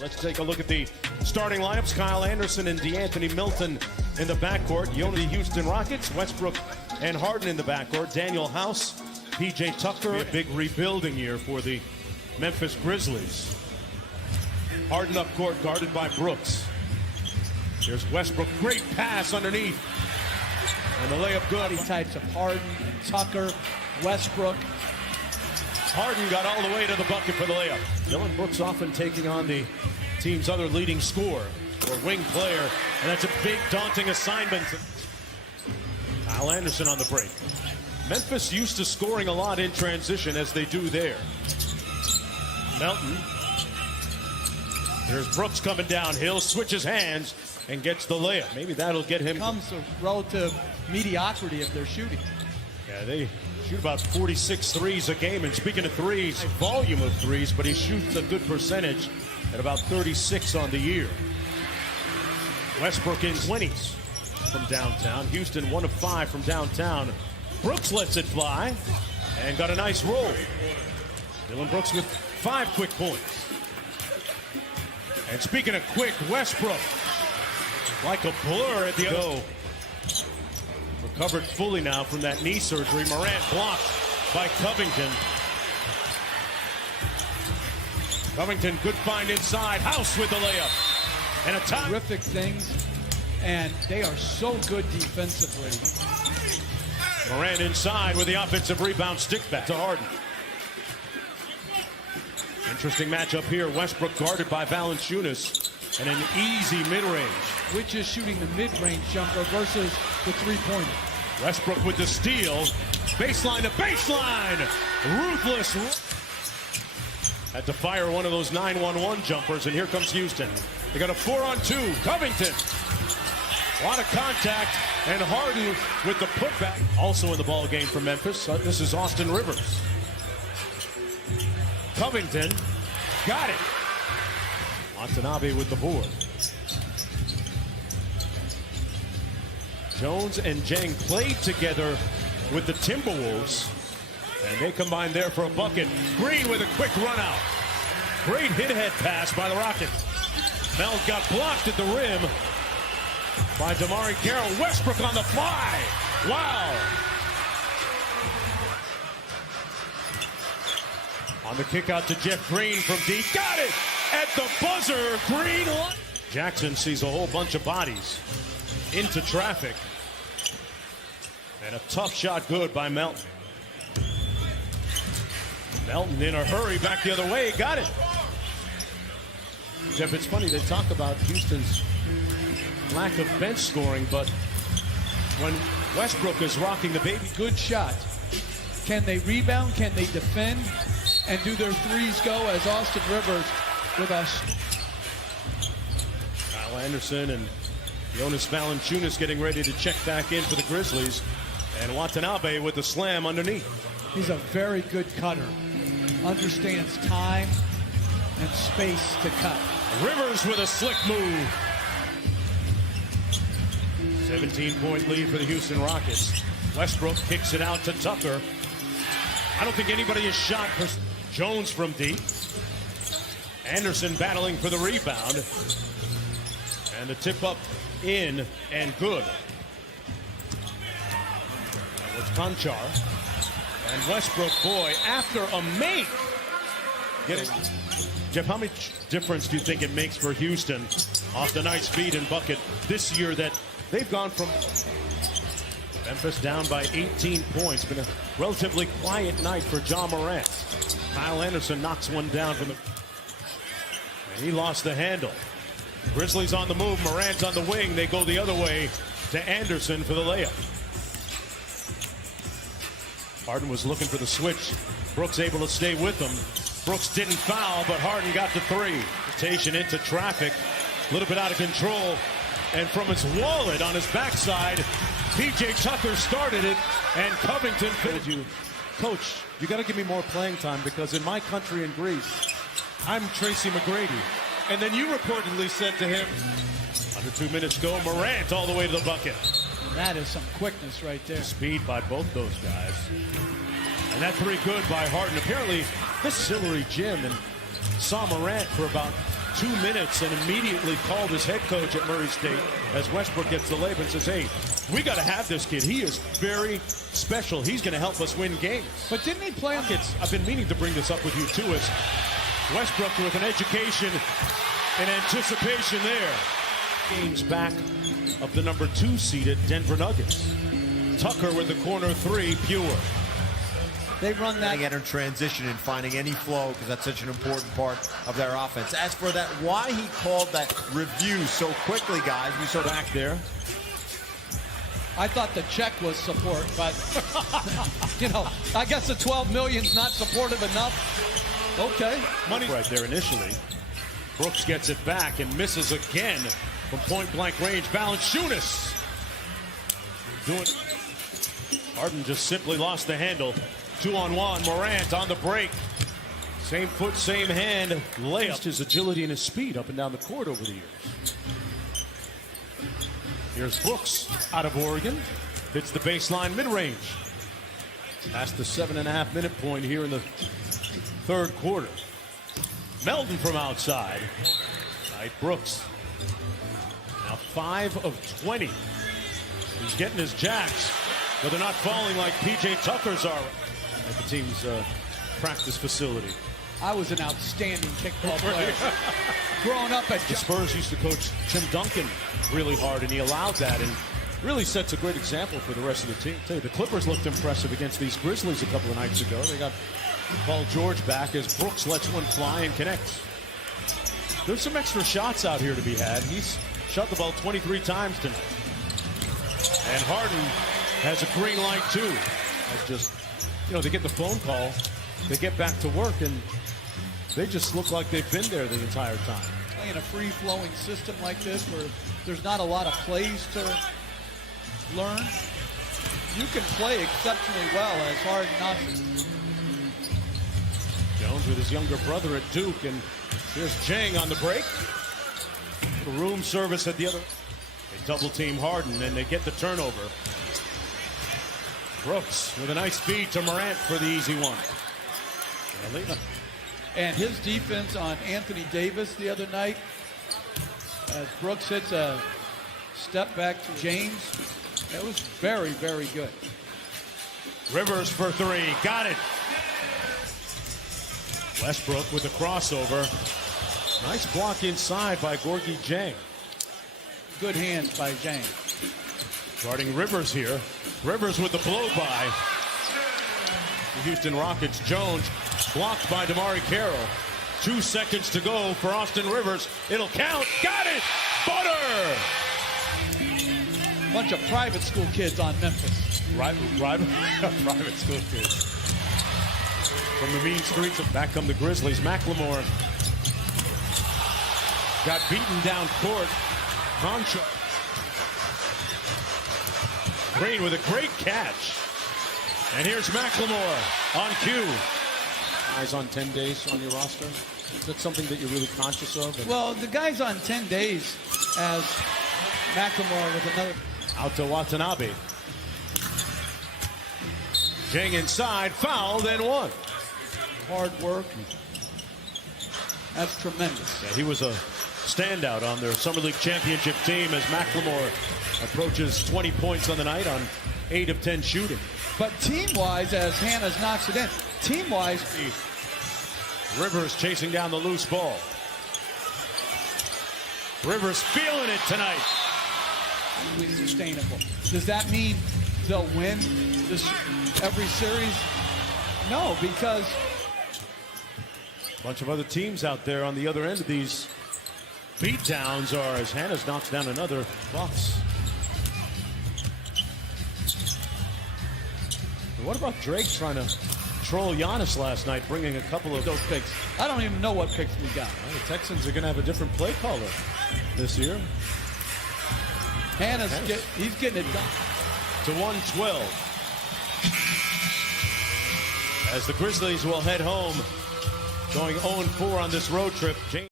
Let's take a look at the starting lineups. Kyle Anderson and DeAnthony Milton in the backcourt. The Houston Rockets, Westbrook and Harden in the backcourt. Daniel House, PJ Tucker. A big rebuilding year for the Memphis Grizzlies. Harden up court, guarded by Brooks. Here's Westbrook, great pass underneath. And the layup good. Types of Harden, Tucker, Westbrook. Harden got all the way to the bucket for the layup. Dillon Brooks often taking on the team's other leading scorer or wing player, and that's a big, daunting assignment. Kyle Anderson on the break. Memphis used to scoring a lot in transition, as they do there. Melton. There's Brooks coming downhill, switches hands, and gets the layup. Maybe that'll get him. Comes to relative mediocrity if they're shooting. Yeah, they shoot about 46 threes a game. And speaking of threes, volume of threes, but he shoots a good percentage at about 36 on the year. Westbrook in 20s from downtown. Houston 1 of 5 from downtown. Brooks lets it fly and got a nice roll. Dillon Brooks with 5 quick points. And speaking of quick, Westbrook, like a blur at the go. Recovered fully now from that knee surgery. Morant blocked by Covington. Covington, good find inside. House with the layup. And a time. Terrific things, and they are so good defensively. Morant inside with the offensive rebound. Stick back to Harden. Interesting matchup here. Westbrook guarded by Valanciunas. And an easy mid-range. Which is shooting the mid-range jumper versus the three-pointer. Westbrook with the steal. Baseline to baseline. Ruthless. Had to fire one of those 9-1-1 jumpers, and here comes Houston. They got a 4-on-2. Covington. A lot of contact, and Harden with the putback. Also in the ball game for Memphis. This is Austin Rivers. Covington got it. Watanabe with the board. Jones and Jang played together with the Timberwolves, and they combined there for a bucket. Green with a quick run out. Great hit-ahead pass by the Rockets. Mel got blocked at the rim by Damari Carroll. Westbrook on the fly. Wow. On the kick out to Jeff Green from deep. Got it at the buzzer. Green. Jackson sees a whole bunch of bodies into traffic. And a tough shot good by Melton. Melton in a hurry back the other way. Got it. Jeff, it's funny they talk about Houston's lack of bench scoring, but when Westbrook is rocking the baby. Good shot. Can they rebound? Can they defend? And do their threes go as Austin Rivers with us? Kyle Anderson and Jonas Valanciunas getting ready to check back in for the Grizzlies. And Watanabe with the slam underneath. He's a very good cutter. Understands time and space to cut. Rivers with a slick move. 17-point lead for the Houston Rockets. Westbrook kicks it out to Tucker. I don't think anybody has shot. Jones from deep. Anderson battling for the rebound. And the tip up in and good. That was Conchar. And Westbrook, boy, after a make. Jeff, how much difference do you think it makes for Houston off the nice feed and bucket this year that they've gone from Memphis down by 18 points? Been a relatively quiet night for John Morant. Kyle Anderson knocks one down from the... And he lost the handle. Grizzlies on the move. Morant on the wing. They go the other way to Anderson for the layup. Harden was looking for the switch. Brooks able to stay with him. Brooks didn't foul, but Harden got the three. Rotation into traffic. A little bit out of control. And from his wallet on his backside, PJ Tucker started it, and Covington finished. Coach, you got to give me more playing time because in my country in Greece, I'm Tracy McGrady. And then you reportedly said to him, under 2 minutes to go, Morant all the way to the bucket. That is some quickness right there. Speed by both those guys. And that three good by Harden. Apparently, this Sillery gym and saw Morant for about 2 minutes and immediately called his head coach at Murray State as Westbrook gets the label and says, hey, we got to have this kid. He is very special. He's going to help us win games. But didn't he play on I've been meaning to bring this up with you, too, as Westbrook with an education and anticipation there. Games back of the number 2 seeded Denver Nuggets. Tucker with the corner 3, pure. They run that in transition and finding any flow because that's such an important part of their offense. As for that, why he called that review so quickly, guys, we saw Back there. I thought the check was support, but, you know, I guess the $12 million's not supportive enough. Okay. Money right there initially. Brooks gets it back and misses again from point-blank range. Valanciunas doing. Harden just simply lost the handle. 2-on-1. Morant on the break. Same foot, same hand. Layup. His agility and his speed up and down the court over the years. Here's Brooks out of Oregon. Hits the baseline mid-range. Past the 7.5-minute point here in the third quarter. Melton from outside. Right, Brooks. Now 5 of 20. He's getting his jacks, but they're not falling like P.J. Tucker's are at the team's practice facility. I was an outstanding kickball player. Growing up at The Spurs used to coach Tim Duncan really hard, and he allowed that and really sets a great example for the rest of the team. Tell you, the Clippers looked impressive against these Grizzlies a couple of nights ago. They got Paul George back as Brooks lets one fly and connects. There's some extra shots out here to be had. He's shot the ball 23 times tonight. And Harden has a green light too. That's just, you know, they get the phone call, they get back to work, and they just look like they've been there the entire time. playing a free-flowing system like this where there's not a lot of plays to learn, you can play exceptionally well as Harden knocks. Jones with his younger brother at Duke, and here's Jang on the break. The room service at the other. They double team Harden and they get the turnover. Brooks with a nice feed to Morant for the easy one. And his defense on Anthony Davis the other night, as Brooks hits a step back to James, that was very, very good. Rivers for three, got it. Westbrook with a crossover. Nice block inside by Gorgie Jang. Good hands by Jang. Guarding Rivers here. Rivers with the blow-by. The Houston Rockets. Jones blocked by DeMarre Carroll. 2 seconds to go for Austin Rivers. It'll count. Got it! Butter! Bunch of private school kids on Memphis. Private school kids. From the mean streets of back come the Grizzlies. McLemore got beaten down court. Concha. Green with a great catch. And here's McLemore on cue. Guys on 10 days on your roster? Is that something that you're really conscious of? Well, the guy's on 10 days as McLemore with another. Out to Watanabe. Jang inside, foul, then one. Hard work. That's tremendous. Yeah, he was a standout on their Summer League championship team as McLemore approaches 20 points on the night on 8 of 10 shooting. But team-wise, as Hannes knocks it in, team-wise, Rivers chasing down the loose ball. Rivers feeling it tonight. sustainable. Does that mean they'll win this every series? No, because a bunch of other teams out there on the other end of these beatdowns are as Hannes knocks down another Bucks. And what about Drake trying to troll Giannis last night, bringing a couple of those picks? I don't even know what picks we got. Well, the Texans are going to have a different play caller this year. Hannes, he's getting it done. To 112. As the Grizzlies will head home, going 0-4 on this road trip.